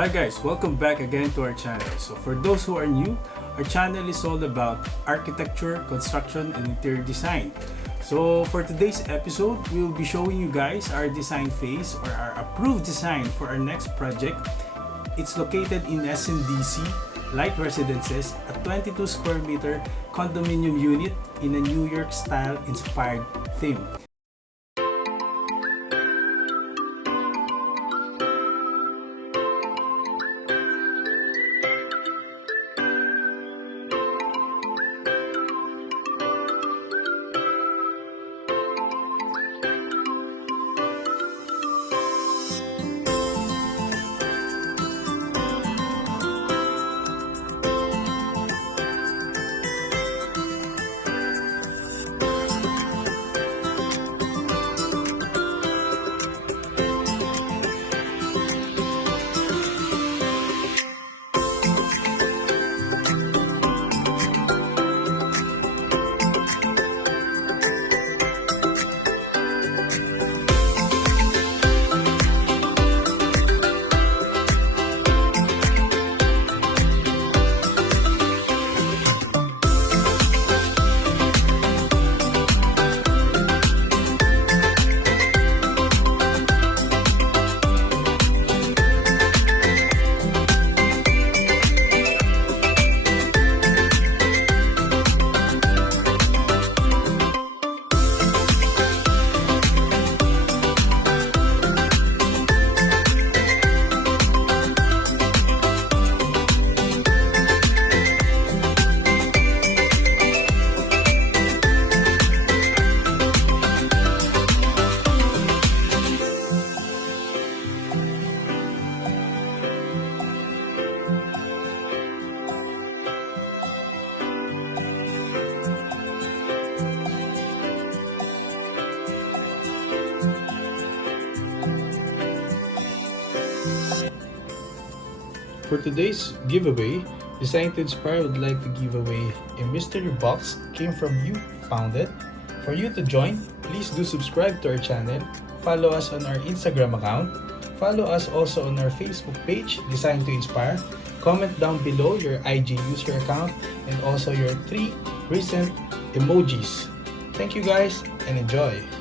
Hi guys, welcome back again to our channel. So for those who are new, our channel is all about architecture, construction, and interior design. So for today's episode, we will be showing you guys our design phase or our approved design for our next project. It's located in SMDC, Light Residences, a 22 square meter condominium unit in a New York style inspired theme. For today's giveaway, Design to Inspire would like to give away a mystery box came from you found it. For you to join, please do subscribe to our channel, follow us on our Instagram account, follow us also on our Facebook page, Design to Inspire, comment down below your IG user account and also your 3 recent emojis. Thank you guys and enjoy!